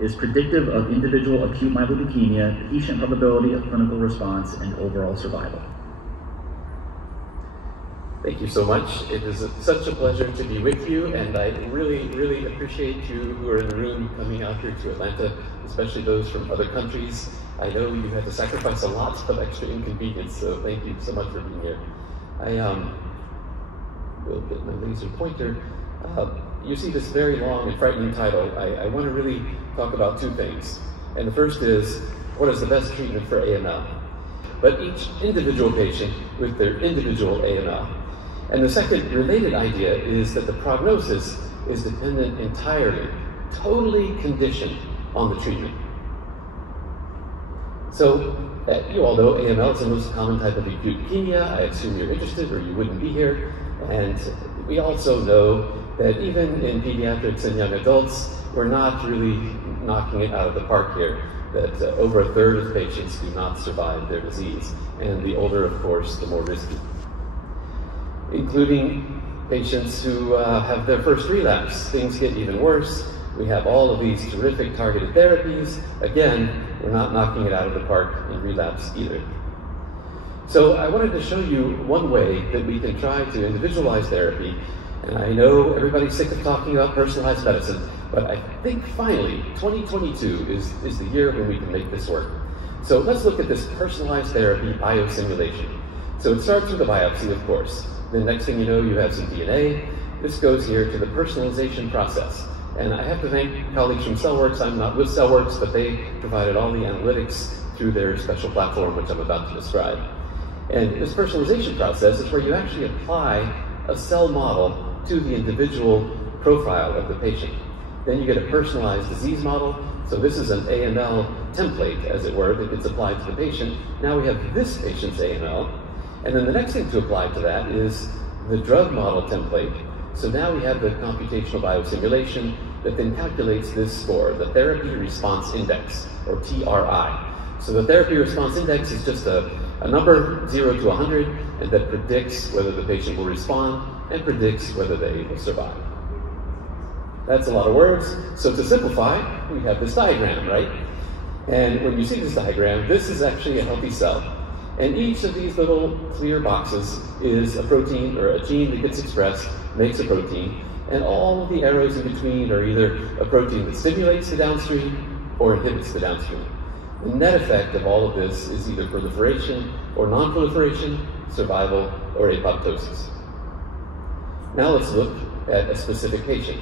is predictive of individual acute myeloid leukemia, patient probability of clinical response, and overall survival. Thank you so much. It is such a pleasure to be with you, and I really, really appreciate you who are in the room coming out here to Atlanta, especially those from other countries. I know you had to sacrifice a lot of extra inconvenience, so thank you so much for being here. I will get my laser pointer. You see this very long and frightening title. I want to really talk about two things. And the first is, what is the best treatment for AML? But each individual patient with their individual AML. And the second related idea is that the prognosis is dependent entirely, totally conditioned on the treatment. So, you all know AML is the most common type of acute leukemia. I assume you're interested or you wouldn't be here. And we also know that even in pediatrics and young adults, we're not really knocking it out of the park here. That over a third of patients do not survive their disease. And the older, of course, the more risky. Including patients who have their first relapse. Things get even worse. We have all of these terrific targeted therapies. Again, we're not knocking it out of the park in relapse either. So I wanted to show you one way that we can try to individualize therapy. And I know everybody's sick of talking about personalized medicine, but I think finally 2022 is the year when we can make this work. So let's look at this personalized therapy biosimulation. So it starts with a biopsy, of course. Then next thing you know, you have some DNA. This goes here to the personalization process. And I have to thank colleagues from CellWorks. I'm not with CellWorks, but they provided all the analytics through their special platform, which I'm about to describe. And this personalization process is where you actually apply a cell model to the individual profile of the patient. Then you get a personalized disease model. So this is an AML template, as it were, that gets applied to the patient. Now we have this patient's AML. And then the next thing to apply to that is the drug model template. So now we have the computational biosimulation that then calculates this score, the therapy response index, or TRI. So the therapy response index is just a number 0 to 100, and that predicts whether the patient will respond and predicts whether they will survive. That's a lot of words. So to simplify, we have this diagram, right? And when you see this diagram, this is actually a healthy cell. And each of these little clear boxes is a protein or a gene that gets expressed, makes a protein, and all of the arrows in between are either a protein that stimulates the downstream or inhibits the downstream. The net effect of all of this is either proliferation or non-proliferation, survival, or apoptosis. Now let's look at a specific patient.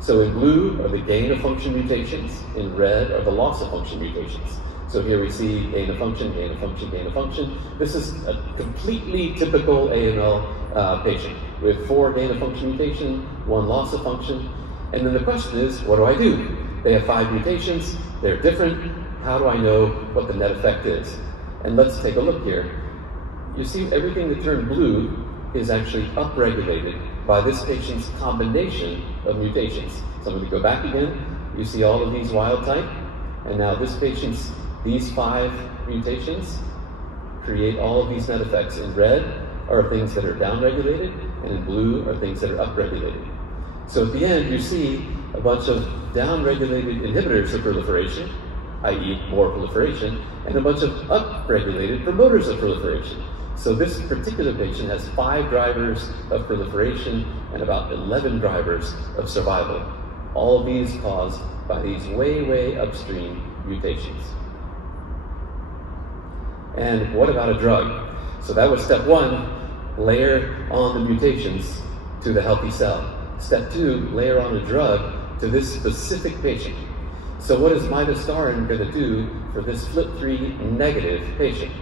So in blue are the gain of function mutations, in red are the loss of function mutations. So here we see gain of function, gain of function, gain of function. This is a completely typical AML patient with 4 gain of function mutation, 1 loss of function. And then the question is, what do I do? They have 5 mutations, they're different. How do I know what the net effect is? And let's take a look here. You see everything that turned blue is actually upregulated by this patient's combination of mutations. So I'm going to go back again. You see all of these wild type. And now this patient's, these 5 mutations create all of these net effects. In red are things that are downregulated, and in blue are things that are upregulated. So at the end, you see a bunch of downregulated inhibitors of proliferation, i.e. more proliferation, and a bunch of upregulated promoters of proliferation. So this particular patient has 5 drivers of proliferation and about 11 drivers of survival. All of these caused by these way, way upstream mutations. And what about a drug? So that was step 1, layer on the mutations to the healthy cell. Step 2, layer on a drug to this specific patient. So what is midostaurin going to do for this FLT3 negative patient?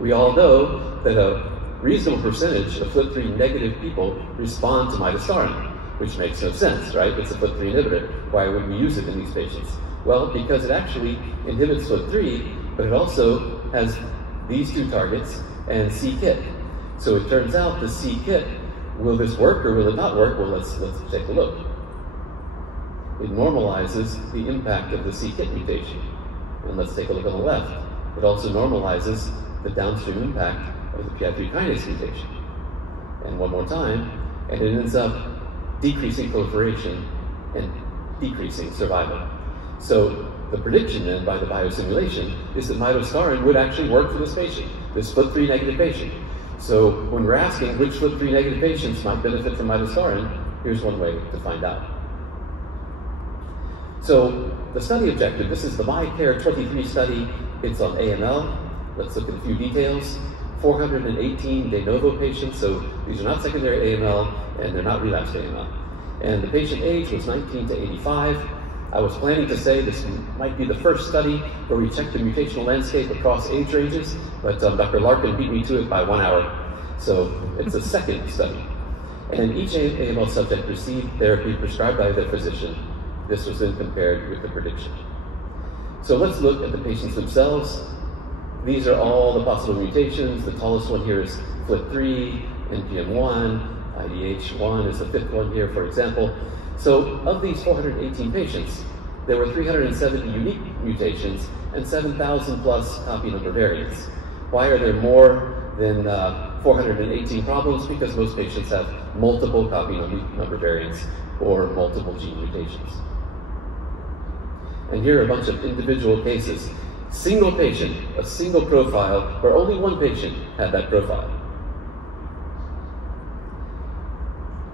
We all know that a reasonable percentage of FLT3 negative people respond to midostaurin, which makes no sense, right? It's a FLT3 inhibitor. Why would we use it in these patients? Well, because it actually inhibits FLT3, but it also has these 2 targets and c-KIT. So it turns out the c-KIT, will this work or will it not work? Well, let's take a look. It normalizes the impact of the c-KIT mutation. And let's take a look on the left. It also normalizes the downstream impact of the PI3 kinase mutation. And one more time, and it ends up decreasing proliferation and decreasing survival. So the prediction then by the biosimulation is that midostaurin would actually work for this patient, this FLT3 negative patient. So when we're asking which FLT3 negative patients might benefit from midostaurin, here's one way to find out. So the study objective, this is the myCare-023 study. It's on AML. Let's look at a few details. 418 de novo patients, so these are not secondary AML and they're not relapsed AML. And the patient age was 19 to 85. I was planning to say this might be the first study where we check the mutational landscape across age ranges, but Dr. Larkin beat me to it by 1 hour. So it's a second study. And each AML subject received therapy prescribed by their physician. This was then compared with the prediction. So let's look at the patients themselves. These are all the possible mutations. The tallest one here is FLT3, NPM1, IDH1 is the fifth one here, for example. So of these 418 patients, there were 370 unique mutations and 7,000 plus copy number variants. Why are there more than 418 problems? Because most patients have multiple copy number variants or multiple gene mutations. And here are a bunch of individual cases. Single patient, a single profile, where only one patient had that profile.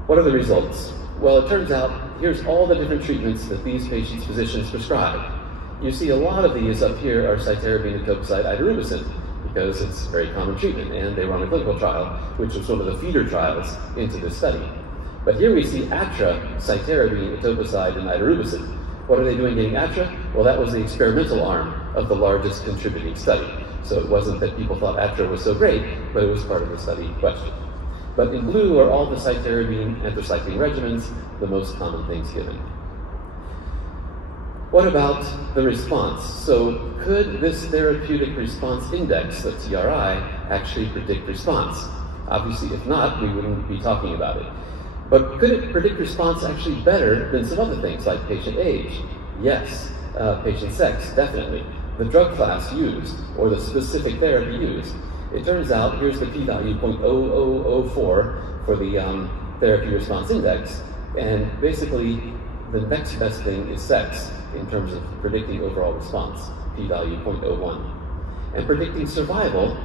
What are the results? Well, it turns out, here's all the different treatments that these patients' physicians prescribed. You see a lot of these up here are cytarabine, etoposide, idarubicin, because it's a very common treatment, and they were on a clinical trial, which was one of the feeder trials into this study. But here we see ATRA, cytarabine, etoposide, and idarubicin. What are they doing getting ATRA? Well, that was the experimental arm of the largest contributing study. So it wasn't that people thought ATRA was so great, but it was part of the study question. But in blue are all the cytarabine anthracycline regimens, the most common things given. What about the response? So could this therapeutic response index, the TRI, actually predict response? Obviously, if not, we wouldn't be talking about it. But could it predict response actually better than some other things like patient age? Yes. Patient sex, definitely. The drug class used, or the specific therapy used. It turns out, here's the p-value, 0.0004 for the therapy response index, and basically the next best thing is sex in terms of predicting overall response, p-value 0.01. And predicting survival,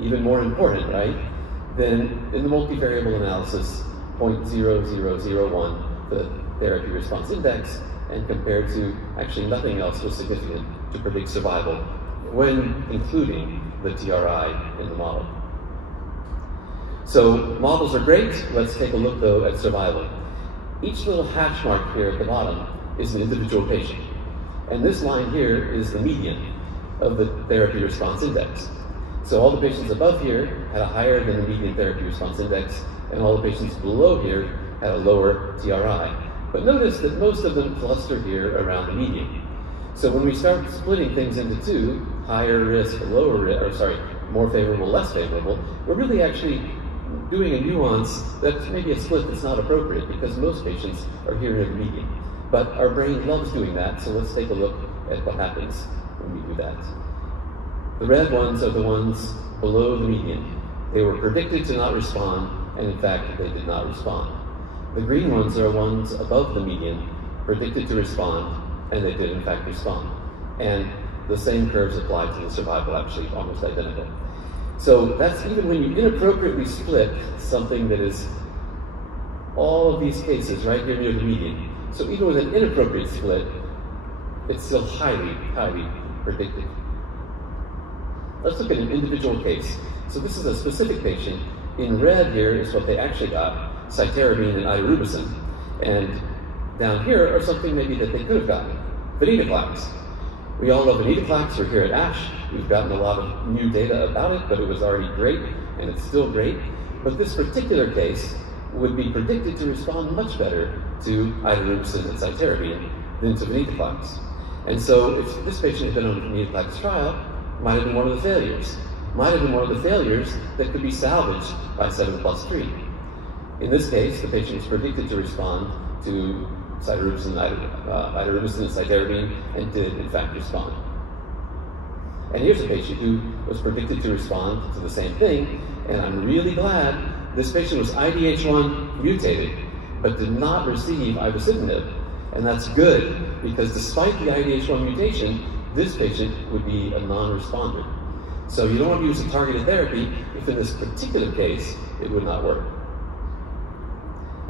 even more important, right? Then in the multivariable analysis, 0.0001 for the therapy response index, and compared to actually nothing else was significant to predict survival when including the TRI in the model. So models are great. Let's take a look though at survival. Each little hash mark here at the bottom is an individual patient. And this line here is the median of the therapy response index. So all the patients above here had a higher than the median therapy response index, and all the patients below here had a lower TRI. But notice that most of them cluster here around the median. So when we start splitting things into two, higher risk, lower risk, or sorry, more favorable, less favorable, we're really actually doing a nuance that's maybe a split that's not appropriate because most patients are here near the median. But our brain loves doing that, so let's take a look at what happens when we do that. The red ones are the ones below the median. They were predicted to not respond, and in fact, they did not respond. The green ones are ones above the median, predicted to respond, and they did in fact respond. And the same curves apply to the survival, actually, almost identical. So that's even when you inappropriately split something that is all of these cases right here near the median. So even with an inappropriate split, it's still highly, highly predictive. Let's look at an individual case. So this is a specific patient. In red here is what they actually got, cytarabine and idarubicin. And down here are something maybe that they could have gotten, venetoclax. We all love venetoclax. We're here at ASH. We've gotten a lot of new data about it, but it was already great, and it's still great. But this particular case would be predicted to respond much better to idarubicin and cytarabine than to venetoclax. And so if this patient had been on the venetoclax trial, might have been one of the failures. Might have been one of the failures that could be salvaged by 7+3. In this case, the patient was predicted to respond to idarubicin and cytarabine and did in fact respond. And here's a patient who was predicted to respond to the same thing, and I'm really glad this patient was IDH1 mutated, but did not receive ivosidenib, and that's good because despite the IDH1 mutation, this patient would be a non-responder. So you don't want to use a targeted therapy if in this particular case it would not work.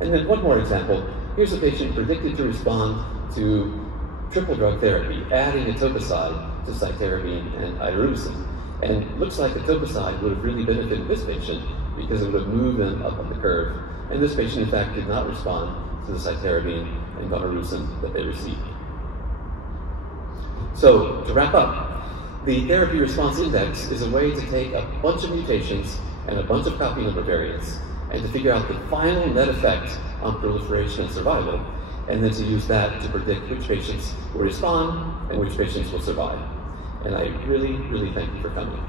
And then one more example. Here's a patient predicted to respond to triple drug therapy, adding etoposide to cytarabine and idarubicin. And it looks like etoposide would have really benefited this patient because it would have moved them up on the curve. And this patient, in fact, did not respond to the cytarabine and daunorubicin that they received. So, to wrap up, the therapy response index is a way to take a bunch of mutations and a bunch of copy number variants and to figure out the final net effect on proliferation and survival, and then to use that to predict which patients will respond and which patients will survive. And I really, really thank you for coming.